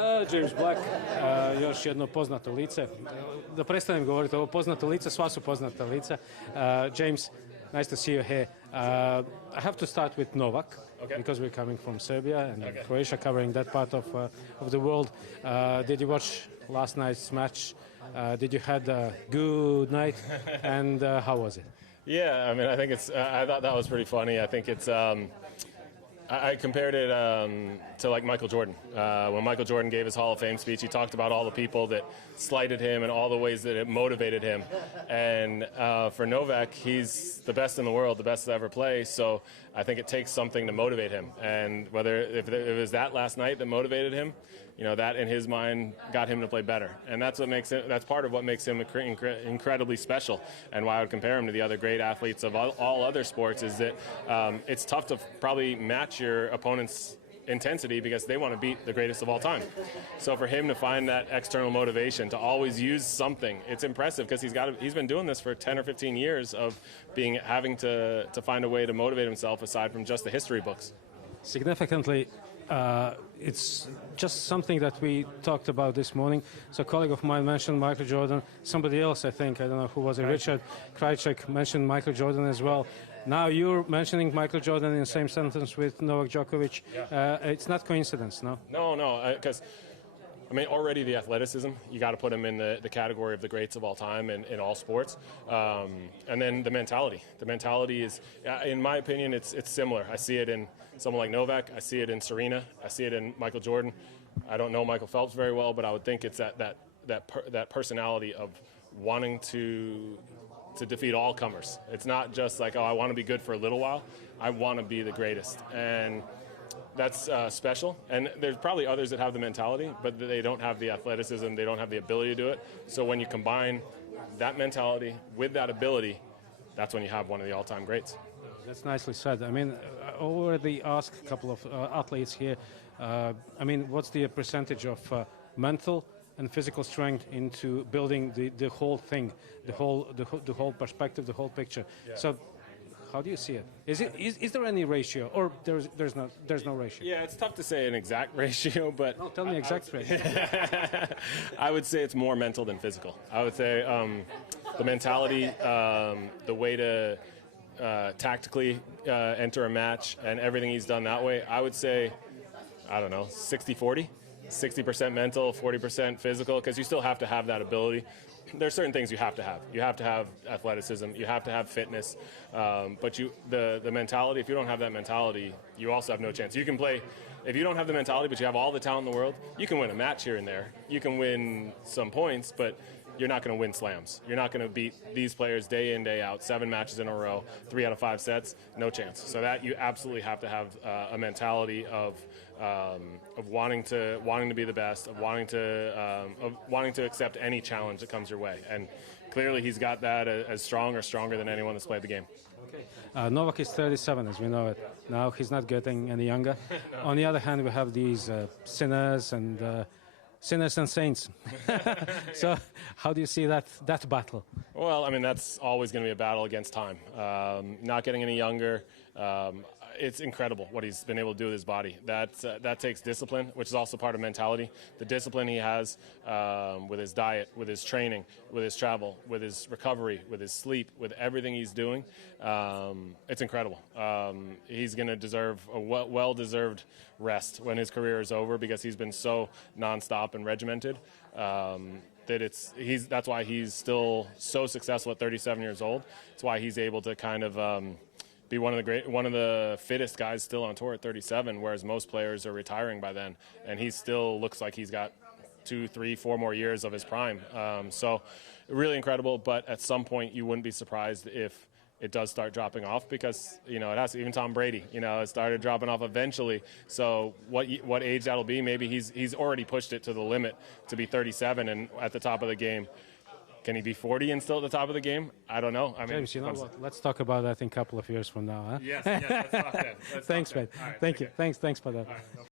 Džejms Blejk, još jedno poznato lice. Da prestanem govoriti ovo poznato lice, sva su poznata lica. Džejms, nice to see you here. I have to start with Novak, because we're coming from Serbia and Croatia, covering that part of the world. Did you watch last night's match? Did you had a good night? And how was it? Yeah, I mean, I think it's. I thought that was pretty funny. I think it's. I compared it to like Michael Jordan. When Michael Jordan gave his Hall of Fame speech, he talked about all the people that slighted him and all the ways that it motivated him. And for Novak, he's the best in the world, the best to ever play. So I think it takes something to motivate him. And if it was that last night that motivated him, you know, that in his mind got him to play better. And that's what makes it. That's part of what makes him incredibly special. And why I would compare him to the other great athletes of all other sports is that it's tough to probably match your opponent's intensity because they want to beat the greatest of all time. So for him to find that external motivation to always use something, it's impressive because he's been doing this for 10 or 15 years of having to find a way to motivate himself aside from just the history books. Significantly, it's just something that we talked about this morning. So a colleague of mine mentioned Michael Jordan. Somebody else, I think, I don't know who was it, Richard Krajcek mentioned Michael Jordan as well. Now you're mentioning Michael Jordan in the same sentence with Novak Djokovic. Yeah. It's not coincidence, no? No, because I mean, already the athleticism, you got to put him in the category of the greats of all time in all sports. And then the mentality. The mentality is, in my opinion, it's similar. I see it in someone like Novak. I see it in Serena. I see it in Michael Jordan. I don't know Michael Phelps very well, but I would think it's that personality of wanting to defeat all comers. It's not just like, oh, I want to be good for a little while. I want to be the greatest. And that's special. And there's probably others that have the mentality, but they don't have the athleticism, they don't have the ability to do it. So when you combine that mentality with that ability, that's when you have one of the all-time greats. That's nicely said. I mean, I already asked a couple of athletes here, I mean, what's the percentage of mental and physical strength into building the whole thing, the whole perspective, the whole picture. Yeah. So how do you see it? Is there any ratio, or there's no ratio? Yeah, it's tough to say an exact ratio, but no, tell me exact ratio. I would say it's more mental than physical. I would say the mentality, the way to tactically enter a match, and everything he's done that way. I would say, I don't know, 60-40. 60% mental, 40% physical, because you still have to have that ability. There's certain things you have to have. You have to have athleticism. You have to have fitness. But the mentality, if you don't have that mentality, you also have no chance. You can play, if you don't have the mentality, but you have all the talent in the world, you can win a match here and there. You can win some points, but you're not going to win slams. You're not going to beat these players day in, day out, 7 matches in a row, 3 out of 5 sets, no chance. So that you absolutely have to have a mentality of wanting to be the best, of wanting to accept any challenge that comes your way. And clearly he's got that as strong or stronger than anyone that's played the game. Okay. Novak is 37, as we know it. Now he's not getting any younger. No. On the other hand, we have these sinners and saints. So how do you see that battle? Well, I mean, that's always going to be a battle against time. Not getting any younger. It's incredible what he's been able to do with his body. That takes discipline, which is also part of mentality. The discipline he has with his diet, with his training, with his travel, with his recovery, with his sleep, with everything he's doing, it's incredible. He's going to deserve a well-deserved rest when his career is over because he's been so nonstop and regimented. That's why he's still so successful at 37 years old. It's why he's able to kind of be one of the fittest guys still on tour at 37, whereas most players are retiring by then, and he still looks like he's got 2, 3, 4 more years of his prime. So really incredible, but at some point you wouldn't be surprised if it does start dropping off because, you know, it has to, even Tom Brady, you know, it started dropping off eventually. So what age that'll be, maybe he's already pushed it to the limit to be 37 and at the top of the game. Can he be 40 and still at the top of the game? I don't know. I mean, James, you know what? Let's talk about that in a couple of years from now. Huh? Yes, let's talk then. Thanks, man. Right, thank you. Thanks for that.